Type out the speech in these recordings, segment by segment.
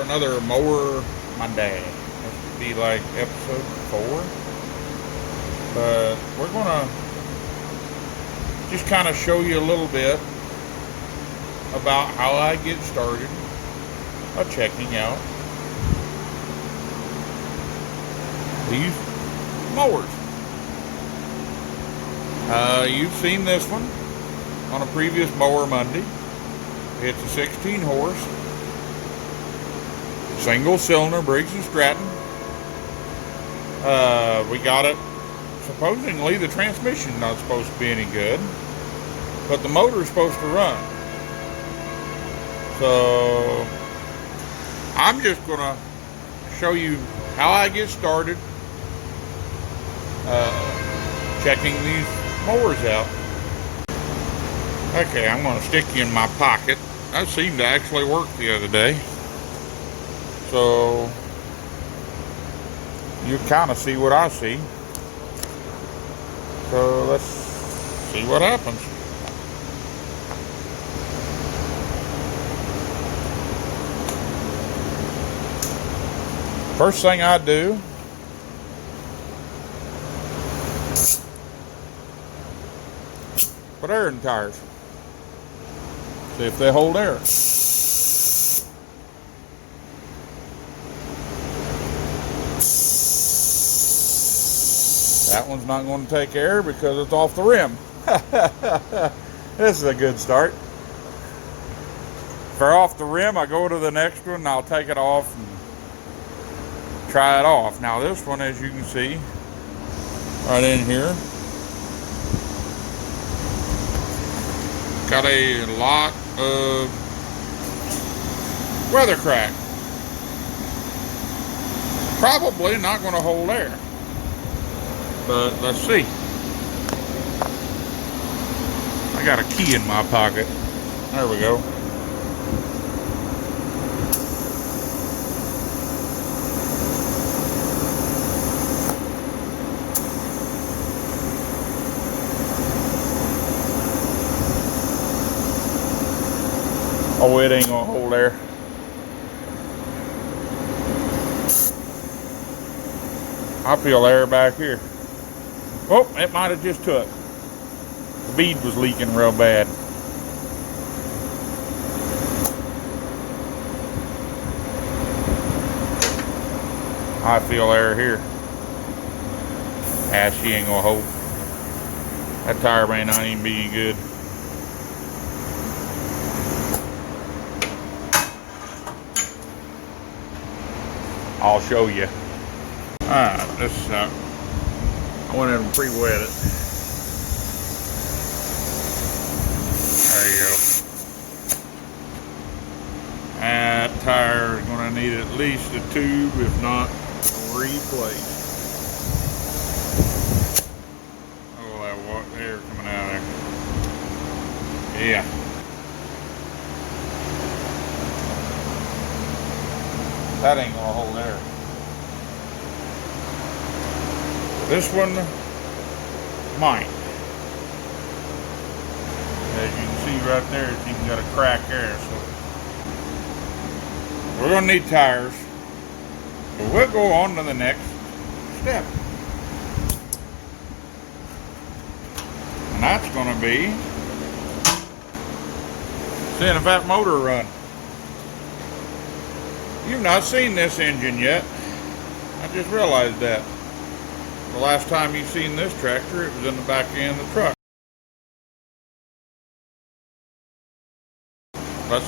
for another Mower Monday. This would be like episode 4. But we're gonna just kind of show you a little bit about how I get started by checking out these mowers. You've seen this one on a previous Mower Monday. It's a 16 horse, single cylinder, Briggs & Stratton. We got it, supposedly the transmission's not supposed to be any good, but the motor's supposed to run. So I'm just gonna show you how I get started checking these mowers out. Okay, I'm gonna stick you in my pocket. That seemed to actually work the other day. So you kind of see what I see. So let's see what happens. First thing I do, put air in the tires. See if they hold air. That one's not going to take air because it's off the rim. This is a good start. If they're off the rim, I go to the next one and I'll take it off and try it off. Now this one, as you can see, right in here, got a lot of weather crack. Probably not going to hold air. But let's see. I got a key in my pocket. There we go. Oh, it ain't gonna hold air. I feel air back here. Oh, it might have just took. The bead was leaking real bad. I feel air here. Ah, she ain't gonna hold. That tire may not even be any good. I'll show you. Alright, this I went ahead and pre-wet it. There you go. That tire is going to need at least a tube, if not 3 plates. Oh, that air coming out of there. Yeah. That ain't going to hold air. This one might. As you can see right there, it's even got a crack there. So we're going to need tires. So we'll go on to the next step. And that's going to be seeing if that motor run. You've not seen this engine yet. I just realized that. The last time you seen this tractor, it was in the back end of the truck. Let's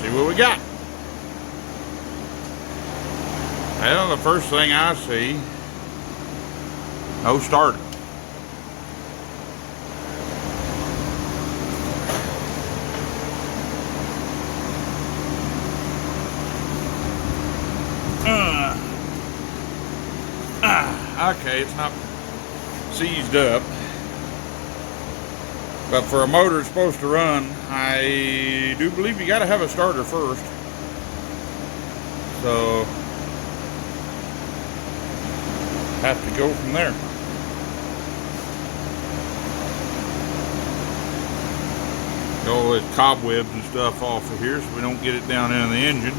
see what we got. Well, the first thing I see, no starter. Okay, it's not seized up, but for a motor it's supposed to run, I do believe you got to have a starter first. So have to go from there. Get all this cobwebs and stuff off of here so we don't get it down into the engine.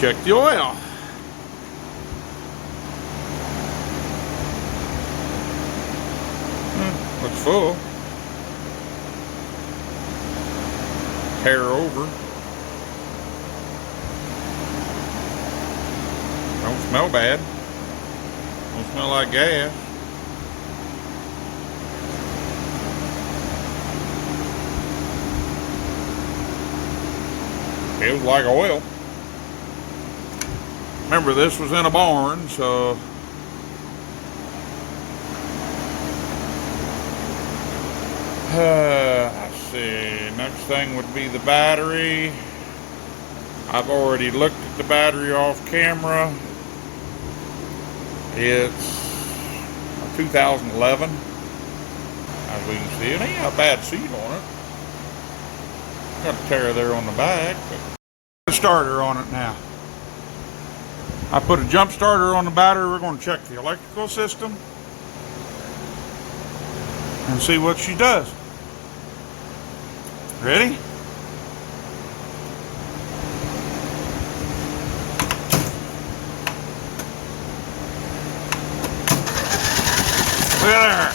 Check the oil. Looks full. Hair over. Don't smell bad. Don't smell like gas. Feels like oil. Remember, this was in a barn, so let's see. Next thing would be the battery. I've already looked at the battery off camera. It's a 2011. As we can see, it ain't got a bad seat on it. Got a tear there on the back. But starter on it now. I put a jump starter on the battery. We're going to check the electrical system and see what she does. Ready? Look at her.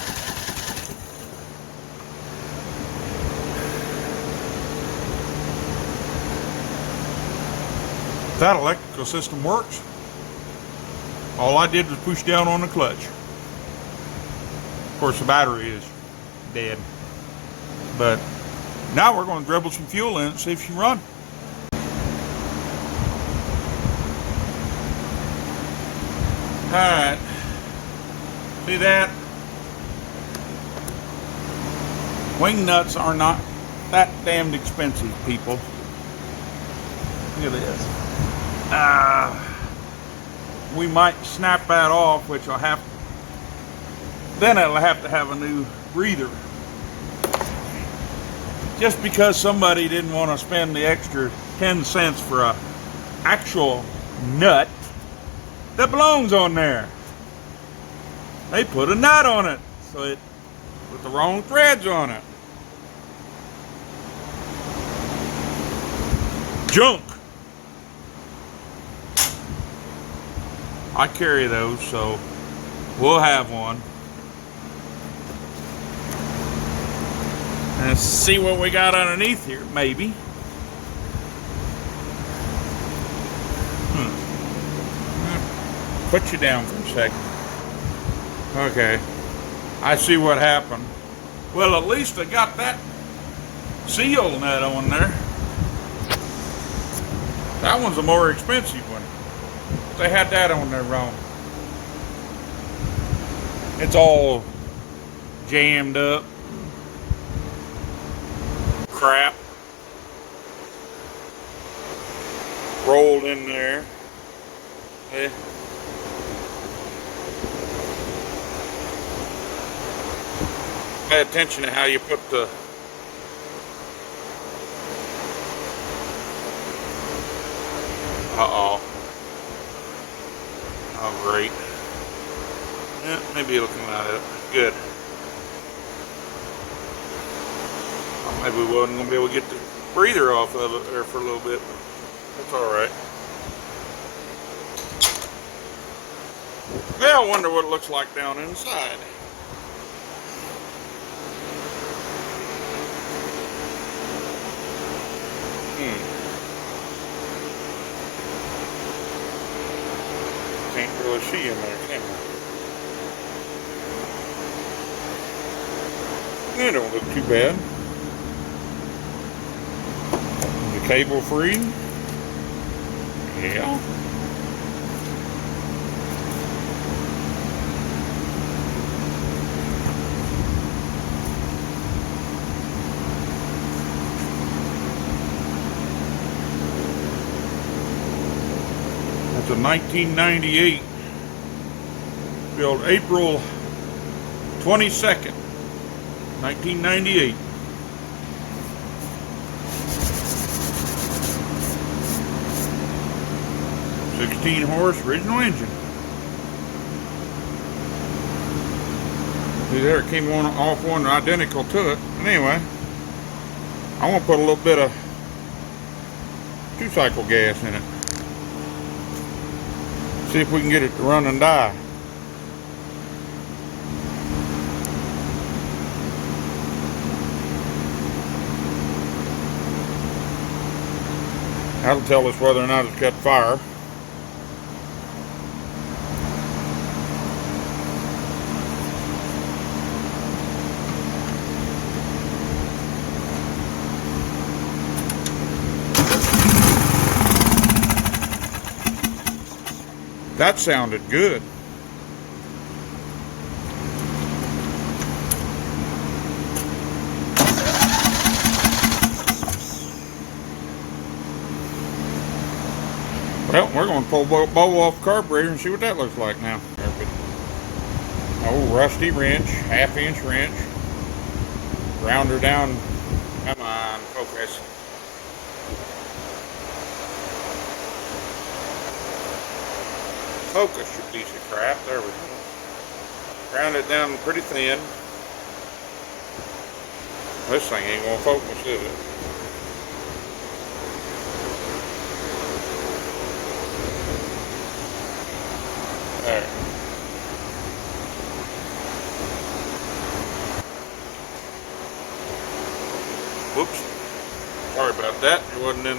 That electrical system works. All I did was push down on the clutch. Of course, the battery is dead. But now we're going to dribble some fuel in and see if she can run. Alright. See that? Wing nuts are not that damned expensive, people. Look at this. We might snap that off, which I'll have. Then it'll have to have a new breather. Just because somebody didn't want to spend the extra 10 cents for a actual nut that belongs on there. They put a nut on it, so it with the wrong threads on it. Junk. I carry those, so we'll have one. Let's see what we got underneath here, maybe. Put you down for a second. Okay. I see what happened. Well, at least I got that seal nut on there. That one's a more expensive one. They had that on there wrong. It's all jammed up. Crap. Rolled in there. Yeah. Pay attention to how you put the Oh, great. Yeah, maybe it'll come out of it. Good. Well, maybe we wasn't going to be able to get the breather off of it there for a little bit. That's alright. Yeah, I wonder what it looks like down inside. Can't really see in there, can you? They don't look too bad. The cable free. Yeah. It's a 1998, built April 22nd, 1998. $16 horse original engine. See there, it came off one identical to it. And anyway, I want to put a little bit of 2-cycle gas in it. See if we can get it to run and die. That'll tell us whether or not it's got fire. That sounded good. Well, we're going to pull the bowl off the carburetor and see what that looks like now. Old rusty wrench, half-inch wrench. Ground her down. Come on, focus. Focus, you piece of crap. There we go. Ground it down pretty thin. This thing ain't gonna focus, is it? There. Whoops. Sorry about that. It wasn't in.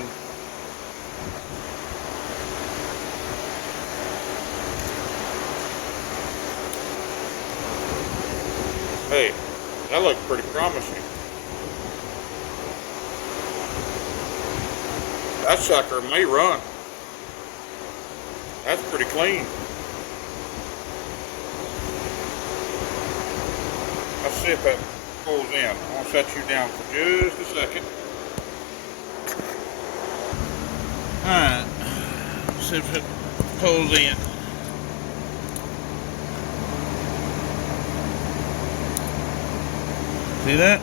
Hey, that looks pretty promising. That sucker may run. That's pretty clean. Let's see if that pulls in. I'll set you down for just a second. Alright. Let's see if it pulls in. See that?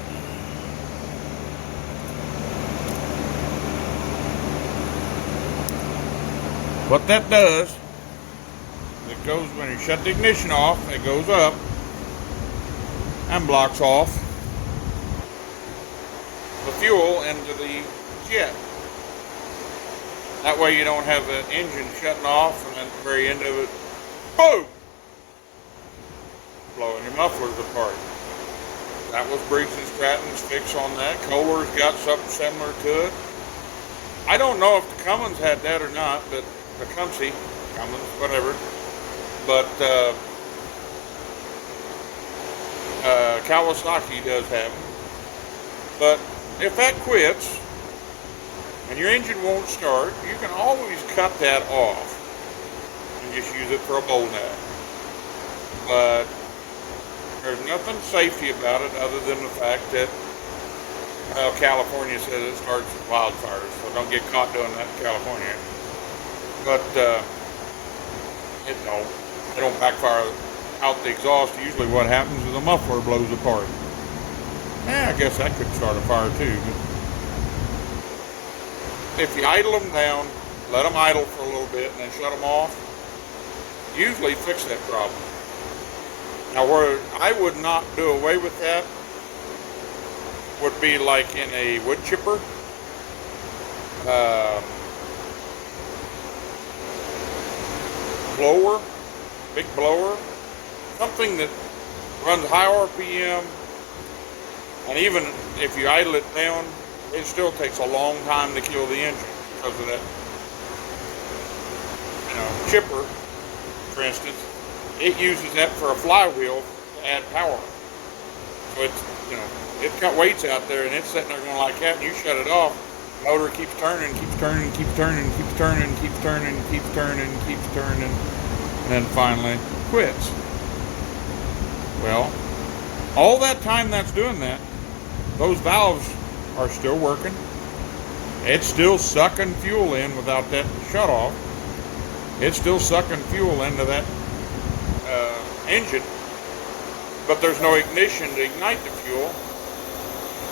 What that does, it goes when you shut the ignition off, it goes up and blocks off the fuel into the jet. That way you don't have the engine shutting off and then at the very end of it, boom! Blowing your mufflers apart. That was Briggs & Stratton's fix on that. Kohler's got something similar to it. I don't know if the Cummins had that or not, but the Cummins, whatever. But Kawasaki does have them. But if that quits and your engine won't start, you can always cut that off and just use it for a bowl nut. But there's nothing safety about it other than the fact that California says it starts wildfires, so don't get caught doing that in California. But it don't backfire out the exhaust. Usually what happens is the muffler blows apart. I guess that could start a fire too. But if you idle them down, let them idle for a little bit and then shut them off, usually fix that problem. Now, where I would not do away with that would be like in a wood chipper. Blower, big blower, something that runs high RPM, and even if you idle it down, it still takes a long time to kill the engine because of that. Chipper, for instance, it uses that for a flywheel to add power. So it's got weights out there and it's sitting there going like that, and you shut it off, the motor keeps turning, keeps turning, keeps turning, keeps turning, keeps turning, keeps turning, keeps turning, and then finally quits. Well, all that time that's doing that, those valves are still working. It's still sucking fuel in without that shut off. It's still sucking fuel into that engine, but there's no ignition to ignite the fuel,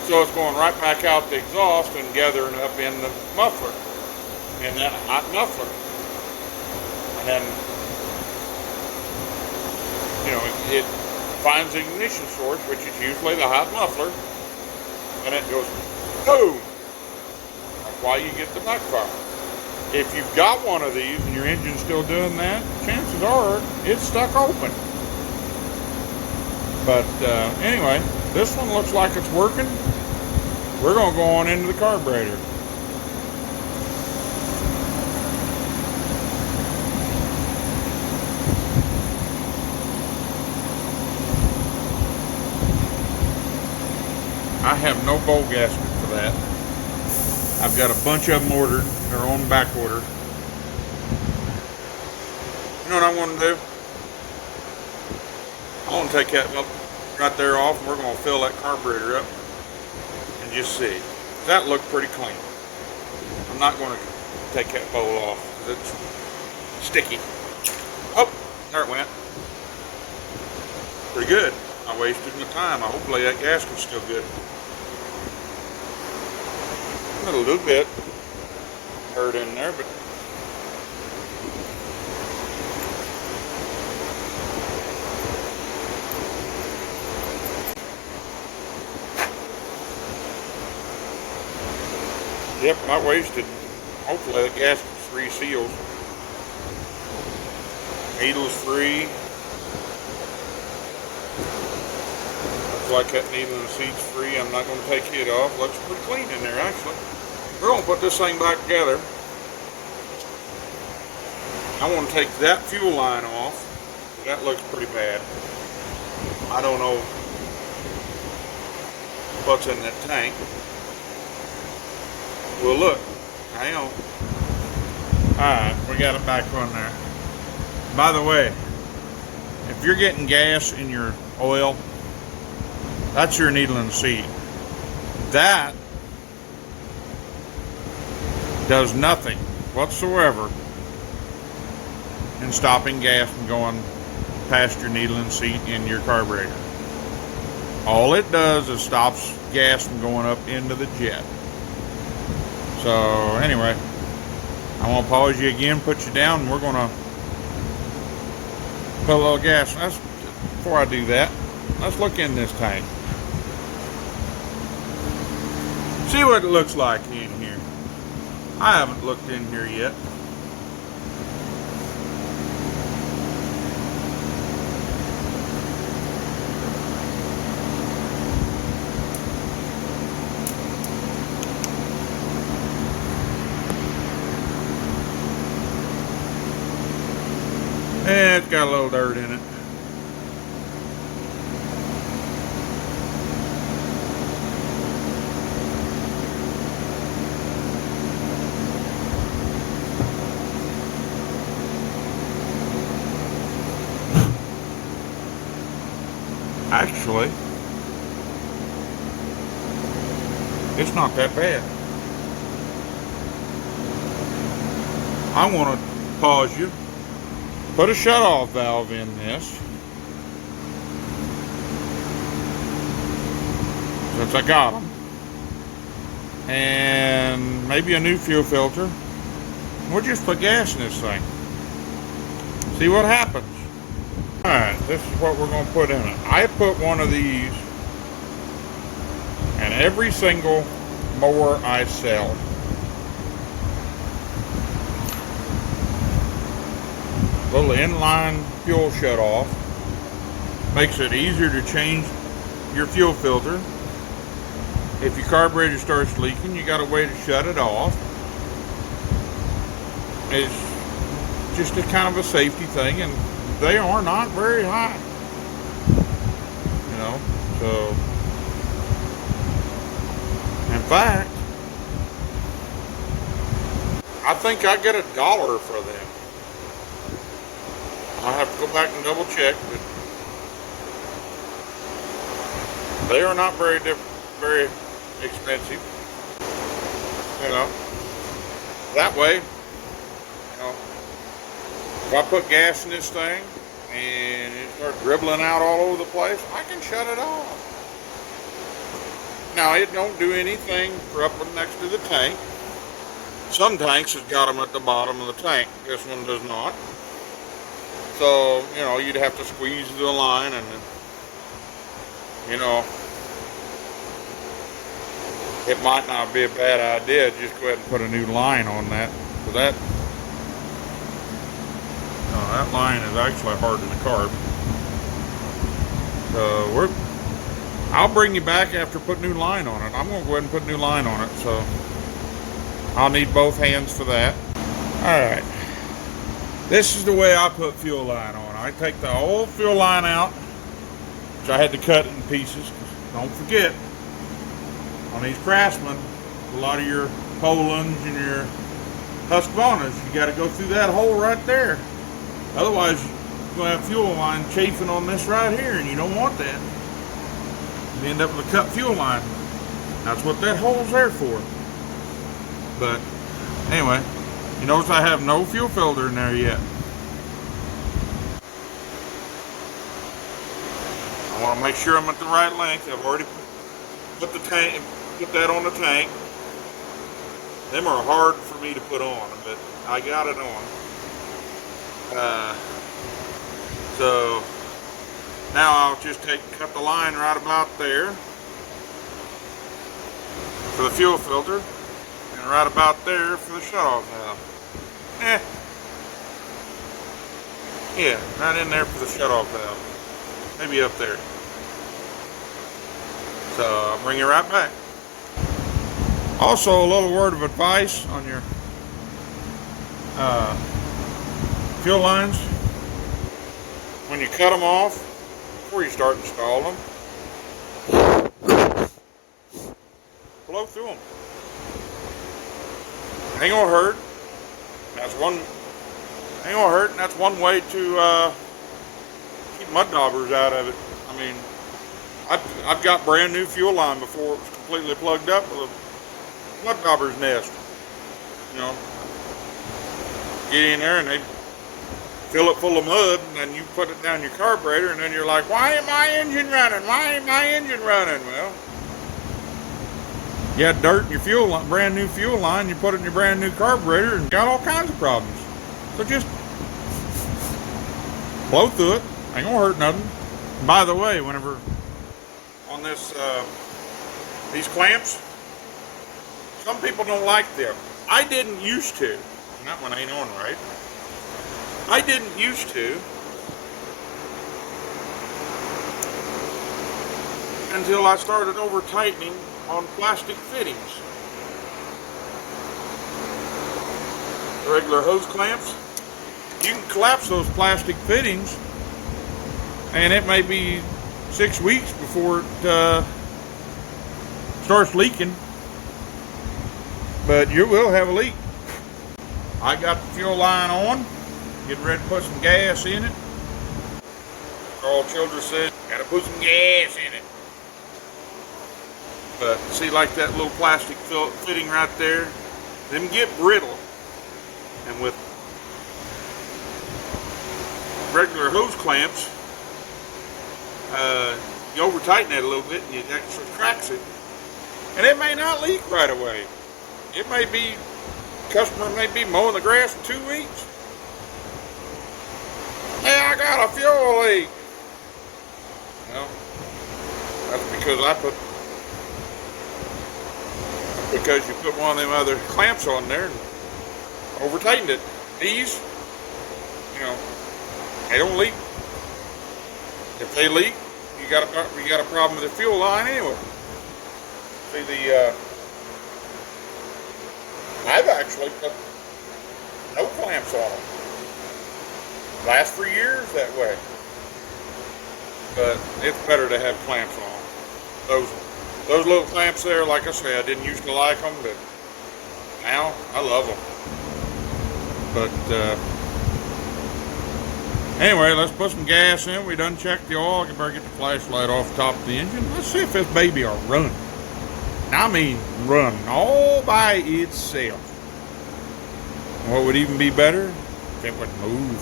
so it's going right back out the exhaust and gathering up in the muffler, in that hot muffler. And then it finds the ignition source, which is usually the hot muffler, and it goes boom. That's why you get the backfire. If you've got one of these and your engine's still doing that, chances are it's stuck open. But anyway, this one looks like it's working. We're going to go on into the carburetor. I have no bowl gasket for that. I've got a bunch of them ordered. They're on back order. You know what I want to do? I want to take that right there off, and we're going to fill that carburetor up and just see. That looked pretty clean. I'm not going to take that bowl off because it's sticky. Oh, there it went. Pretty good. I wasted my time. Hopefully that gasket's still good. A little bit hurt in there, but yep, I wasted. Hopefully the gasket's reseals. Needle's free. Looks like that needle and the seat's free. I'm not going to take it off. Looks pretty clean in there, actually. We're going to put this thing back together. I want to take that fuel line off. That looks pretty bad. I don't know what's in that tank. Well, look. Hang on. Alright, we got it back on there. By the way, if you're getting gas in your oil, that's your needle in the seat. That does nothing whatsoever in stopping gas from going past your needle and seat in your carburetor. All it does is stops gas from going up into the jet. So anyway, I want to pause you again, put you down, and we're going to put a little gas. Before I do that, let's look in this tank. See what it looks like in here. I haven't looked in here yet. It's got a little dirt in it. Actually, it's not that bad. I want to pause you, put a shut-off valve in this, since I got them, and maybe a new fuel filter. We'll just put gas in this thing. See what happens. Alright, this is what we're going to put in it. I put one of these in every single mower I sell. Little inline fuel shut-off. Makes it easier to change your fuel filter. If your carburetor starts leaking, you got a way to shut it off. It's just a kind of a safety thing, and they are not very high, you know. So, in fact, I think I get $1 for them. I'll have to go back and double check, but they are not very expensive. You know, that way, you know, if I put gas in this thing and it starts dribbling out all over the place, I can shut it off. Now, it don't do anything for up next to the tank. Some tanks have got them at the bottom of the tank. This one does not. So, you know, you'd have to squeeze the line, and, you know, it might not be a bad idea. Just go ahead and put a new line on that, So that line is actually hard in the carb. So I'll bring you back after putting new line on it. I'm going to go ahead and put new line on it, so I'll need both hands for that. Alright, this is the way I put fuel line on. I take the old fuel line out, which I had to cut in pieces. Don't forget, on these Craftsman, a lot of your Polands and your Husqvarnas, you got to go through that hole right there. Otherwise, you're going to have fuel line chafing on this right here, and you don't want that. You end up with a cut fuel line. That's what that hole's there for. But anyway, you notice I have no fuel filter in there yet. I want to make sure I'm at the right length. I've already put that on the tank. Them are hard for me to put on, but I got it on. So now I'll just cut the line right about there for the fuel filter, and right about there for the shutoff valve. Yeah, right in there for the shutoff valve. Maybe up there. So I'll bring you right back. Also, a little word of advice on your fuel lines. When you cut them off, before you start installing them, blow through them. Ain't gonna hurt. Ain't gonna hurt, and that's one way to keep mud daubers out of it. I mean, I've got brand new fuel line before it was completely plugged up with a mud dauber's nest. You know, get in there and they fill it full of mud, and then you put it down your carburetor, and then you're like, why ain't my engine running? Why ain't my engine running? Well, you had dirt in your fuel line, brand new fuel line, you put it in your brand new carburetor, and got all kinds of problems. So just blow through it. Ain't gonna hurt nothing. And by the way, whenever on this these clamps, some people don't like them. I didn't used to. And that one ain't on right. I didn't used to until I started over tightening on plastic fittings. The regular hose clamps, you can collapse those plastic fittings, and it may be 6 weeks before it starts leaking, but you will have a leak. I got the fuel line on, getting ready to put some gas in it. Carl Childress said, gotta put some gas in it. But see, like that little plastic fitting right there, them get brittle. And with regular hose clamps, you over tighten it a little bit and it actually cracks it. And it may not leak right away. It may be, customer may be mowing the grass in 2 weeks. Hey, I got a fuel leak. Well, that's because you put one of them other clamps on there and over tightened it. These, you know, they don't leak. If they leak, you got a problem with the fuel line anyway. See, I've actually put no clamps on them. Last for years that way. But it's better to have clamps on. Those little clamps there, like I say, I didn't used to like them, but now I love them. But anyway, let's put some gas in. We done checked the oil. I better get the flashlight off the top of the engine. Let's see if this baby will run. I mean, run all by itself. What would even be better? If it would move.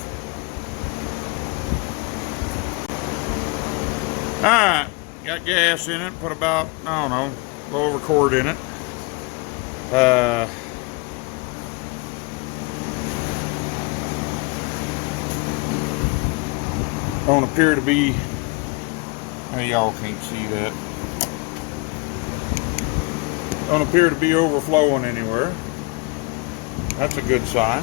Alright, got gas in it. Put about, I don't know, a little over a quart in it. Don't appear to be, y'all can't see that. Don't appear to be overflowing anywhere. That's a good sign.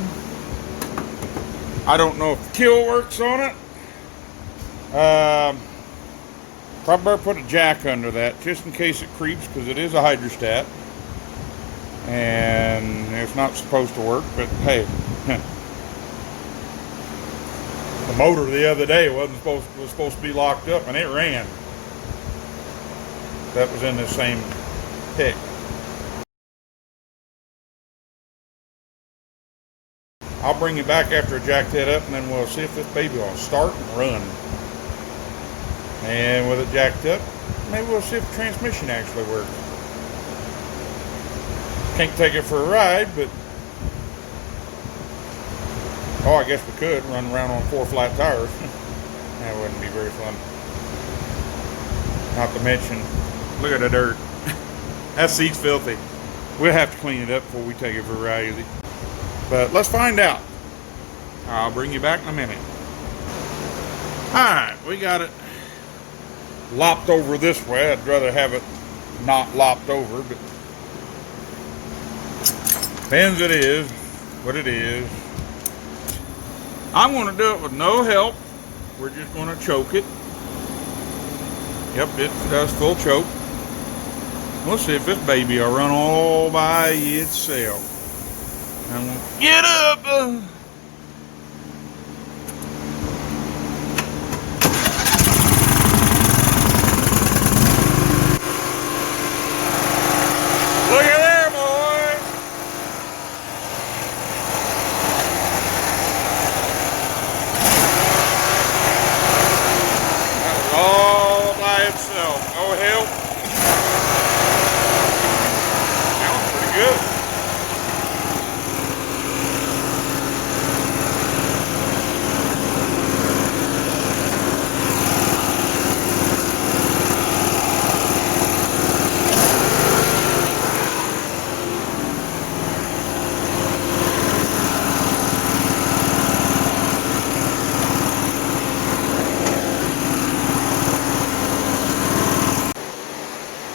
I don't know if the kill works on it. Probably better put a jack under that just in case it creeps, because it is a hydrostat. And it's not supposed to work, but hey. The motor the other day was supposed to be locked up, and it ran. That was in the same pick. I'll bring you back after I jack that up, and then we'll see if this baby will start and run. And with it jacked up, maybe we'll see if the transmission actually works. Can't take it for a ride, but oh, I guess we could run around on 4 flat tires. That wouldn't be very fun. Not to mention, look at the dirt. That seat's filthy. We'll have to clean it up before we take it for a ride. But let's find out. I'll bring you back in a minute. Alright, we got it lopped over this way. I'd rather have it not lopped over, but depends it is what it is. I'm going to do it with no help. We're just going to choke it. Yep, it does full choke. We'll see if this baby will run all by itself. I'm going to get up. Look at there, boys. That was all by itself. No help. Sounds pretty good.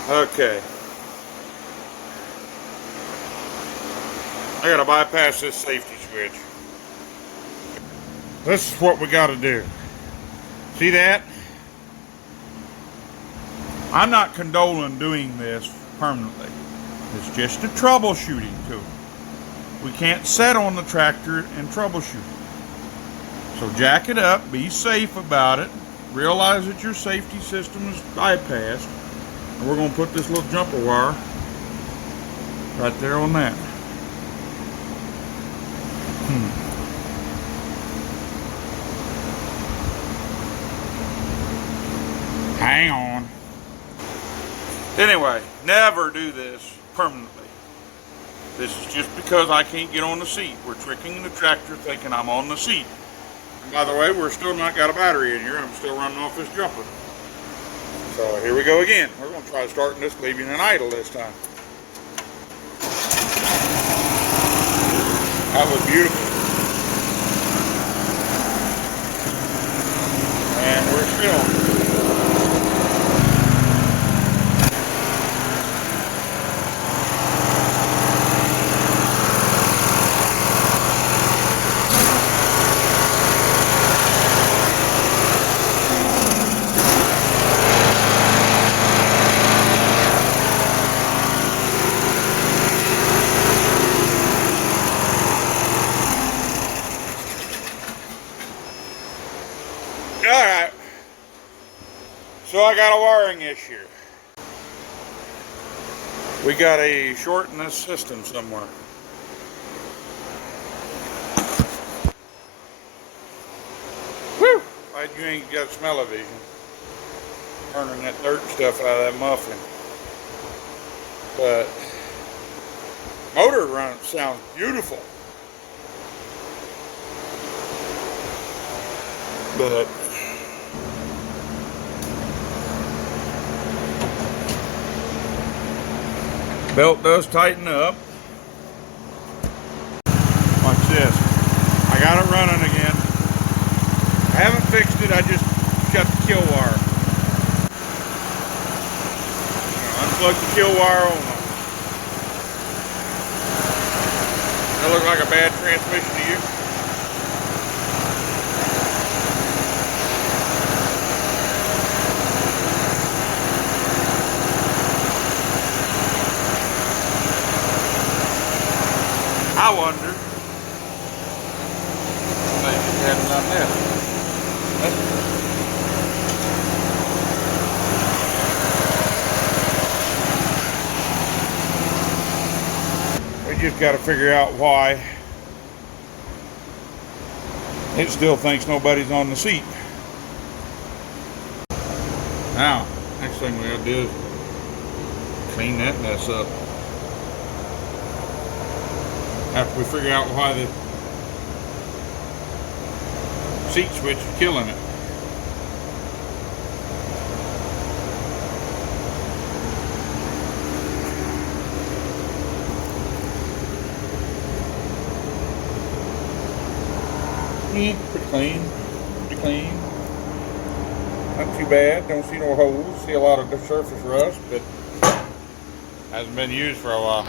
Okay. I gotta bypass this safety switch. This is what we gotta do. See that? I'm not condoning doing this permanently. It's just a troubleshooting tool. We can't set on the tractor and troubleshoot it. So jack it up, be safe about it, realize that your safety system is bypassed. And we're going to put this little jumper wire right there on that. Hang on. Anyway, never do this permanently. This is just because I can't get on the seat. We're tricking the tractor thinking I'm on the seat. And by the way, we're still not got a battery in here. I'm still running off this jumper. So here we go again. We're going to try starting this baby in an idle this time. That was beautiful. And we're still. Alright, so I got a wiring issue. We got a short in this system somewhere. Whew! Glad you ain't got smell-o-vision. Turning that dirt stuff out of that muffin. But motor run sounds beautiful. But belt does tighten up. Watch this. I got it running again. I haven't fixed it, I just got the kill wire. Unplug the kill wire on. That look like a bad transmission to you? I wonder. They hadn't done this. We just got to figure out why it still thinks nobody's on the seat. Now, next thing we gotta do is clean that mess up. After we figure out why the seat switch is killing it. Pretty clean, pretty clean. Not too bad, don't see no holes. See a lot of the surface rust, but hasn't been used for a while.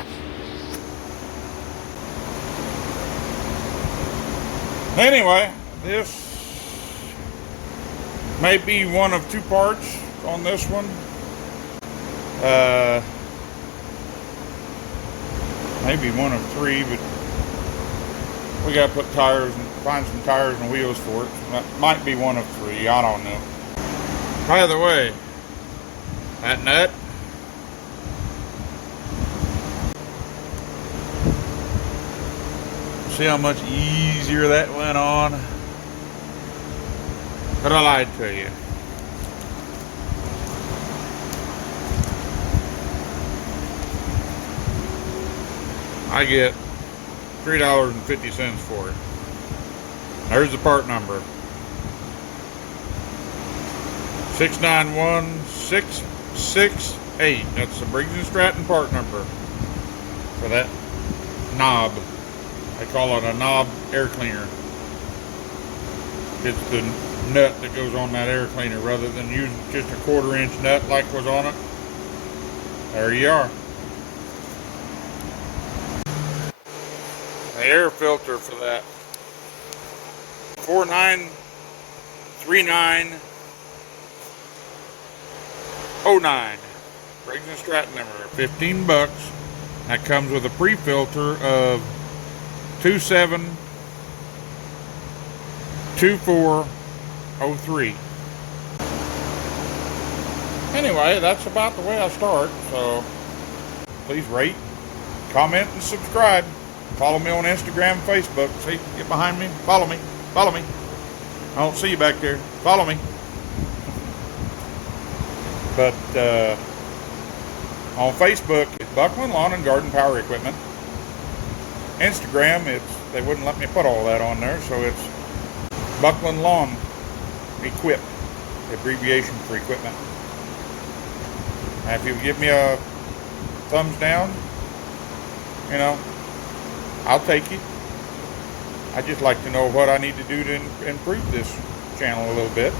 Anyway, this may be one of two parts on this one. Maybe one of three, but we gotta put tires and find some tires and wheels for it. That might be one of three, I don't know. By the way, that nut, see how much easier that went on? But I lied to you. I get $3.50 for it. There's the part number. 691668. That's the Briggs & Stratton part number for that knob. They call it a knob air cleaner. It's the nut that goes on that air cleaner rather than using just a 1/4 inch nut like was on it. There you are. The air filter for that 493909 Briggs & Stratton number, $15. That comes with a pre-filter of 272403. Anyway, that's about the way I start, so please rate, comment, and subscribe. Follow me on Instagram, Facebook. See, get behind me, follow me, follow me. I don't see you back there. Follow me. But on Facebook, it's Buckland Lawn and Garden Power Equipment. Instagram, they wouldn't let me put all that on there, so it's Buckland Lawn Equip, abbreviation for equipment. And if you give me a thumbs down, you know, I'll take it. I just like to know what I need to do to improve this channel a little bit.